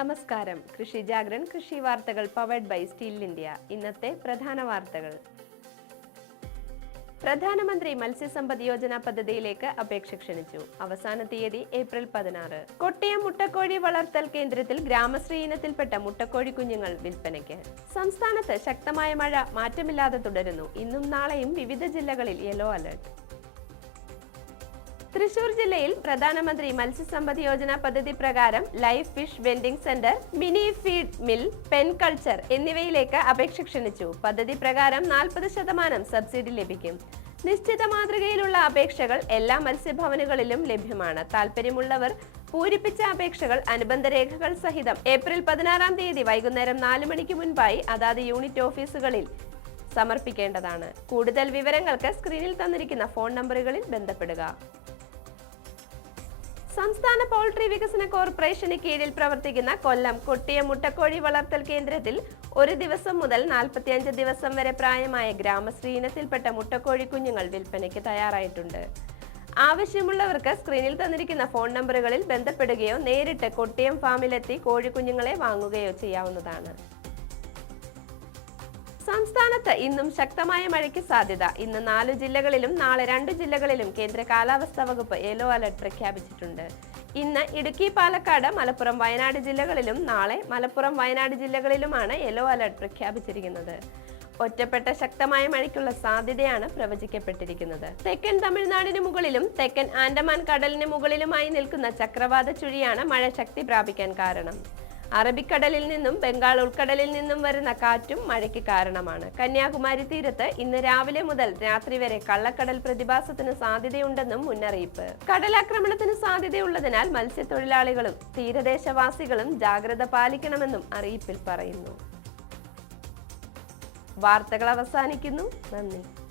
നമസ്കാരം. കൃഷി ജാഗ്രൻ കൃഷി വാർത്തകൾ പവർഡ് ബൈ സ്റ്റീൽ ഇന്ത്യ ഇന്നത്തെ പ്രധാന വാർത്തകൾ. പ്രധാനമന്ത്രി മത്സ്യസമ്പദ് യോജന പദ്ധതിയിലേക്ക് അപേക്ഷ ക്ഷണിച്ചു. അവസാന തീയതി ഏപ്രിൽ പതിനാറ്. കൊട്ടിയ മുട്ടക്കോഴി വളർത്തൽ കേന്ദ്രത്തിൽ ഗ്രാമശ്രീ ഇനത്തിൽപ്പെട്ട മുട്ടക്കോഴി കുഞ്ഞുങ്ങൾ വിൽപ്പനയ്ക്ക്. സംസ്ഥാനത്ത് ശക്തമായ മഴ മാറ്റമില്ലാതെ തുടരുന്നു. ഇന്നും നാളെയും വിവിധ ജില്ലകളിൽ യെല്ലോ അലർട്ട് തൃശൂർ ജില്ലയിൽ പ്രധാനമന്ത്രി മത്സ്യസമ്പദ് യോജന പദ്ധതി പ്രകാരം life fish vending centre mini feed mill pen culture എന്നിവയിലേക്ക് അപേക്ഷ ക്ഷണിച്ചു. പദ്ധതി പ്രകാരം നാൽപ്പത് ശതമാനം സബ്സിഡി ലഭിക്കും. നിശ്ചിത മാതൃകയിലുള്ള അപേക്ഷകൾ എല്ലാ മത്സ്യഭവനുകളിലും ലഭ്യമാണ്. താല്പര്യമുള്ളവർ പൂരിപ്പിച്ച അപേക്ഷകൾ അനുബന്ധ രേഖകൾ സഹിതം ഏപ്രിൽ പതിനാറാം തീയതി വൈകുന്നേരം നാല് മണിക്ക് മുൻപായി അതാത് യൂണിറ്റ് ഓഫീസുകളിൽ സമർപ്പിക്കേണ്ടതാണ്. കൂടുതൽ വിവരങ്ങൾക്ക് സ്ക്രീനിൽ തന്നിരിക്കുന്ന ഫോൺ നമ്പറുകളിൽ ബന്ധപ്പെടുക. സംസ്ഥാന പോൾട്രി വികസന കോർപ്പറേഷന് കീഴിൽ പ്രവർത്തിക്കുന്ന കൊല്ലം കൊട്ടിയ മുട്ടക്കോഴി വളർത്തൽ കേന്ദ്രത്തിൽ ഒരു ദിവസം മുതൽ നാൽപ്പത്തിയഞ്ച് ദിവസം വരെ പ്രായമായ ഗ്രാമശ്രീ ഇനത്തിൽപ്പെട്ട മുട്ടക്കോഴി കുഞ്ഞുങ്ങൾ വിൽപ്പനയ്ക്ക് തയ്യാറായിട്ടുണ്ട്. ആവശ്യമുള്ളവർക്ക് സ്ക്രീനിൽ തന്നിരിക്കുന്ന ഫോൺ നമ്പറുകളിൽ ബന്ധപ്പെടുകയോ നേരിട്ട് കൊട്ടിയം ഫാമിലെത്തി കോഴിക്കുഞ്ഞുങ്ങളെ വാങ്ങുകയോ ചെയ്യാവുന്നതാണ്. സംസ്ഥാനത്ത് ഇന്നും ശക്തമായ മഴയ്ക്ക് സാധ്യത. ഇന്ന് നാല് ജില്ലകളിലും നാളെ രണ്ട് ജില്ലകളിലും കേന്ദ്ര കാലാവസ്ഥാ വകുപ്പ് യെല്ലോ അലർട്ട് പ്രഖ്യാപിച്ചിട്ടുണ്ട്. ഇന്ന് ഇടുക്കി പാലക്കാട് മലപ്പുറം വയനാട് ജില്ലകളിലും നാളെ മലപ്പുറം വയനാട് ജില്ലകളിലുമാണ് യെല്ലോ അലർട്ട് പ്രഖ്യാപിച്ചിരിക്കുന്നത്. ഒറ്റപ്പെട്ട ശക്തമായ മഴയ്ക്കുള്ള സാധ്യതയാണ് പ്രവചിക്കപ്പെട്ടിരിക്കുന്നത്. തെക്കൻ തമിഴ്നാടിന് മുകളിലും തെക്കൻ ആൻഡമാൻ കടലിന് മുകളിലുമായി നിൽക്കുന്ന ചക്രവാത ചുഴിയാണ് മഴ ശക്തി പ്രാപിക്കാൻ കാരണം. അറബിക്കടലിൽ നിന്നും ബംഗാൾ ഉൾക്കടലിൽ നിന്നും വരുന്ന കാറ്റും മഴയ്ക്ക് കാരണമാണ്. കന്യാകുമാരി തീരത്ത് ഇന്ന് രാവിലെ മുതൽ രാത്രി വരെ കള്ളക്കടൽ പ്രതിഭാസത്തിന് സാധ്യതയുണ്ടെന്നും മുന്നറിയിപ്പ്. കടലാക്രമണത്തിന് സാധ്യതയുള്ളതിനാൽ മത്സ്യത്തൊഴിലാളികളും തീരദേശവാസികളും ജാഗ്രത പാലിക്കണമെന്നും അറിയിപ്പിൽ പറയുന്നു. വാർത്തകൾ അവസാനിക്കുന്നു. നന്ദി.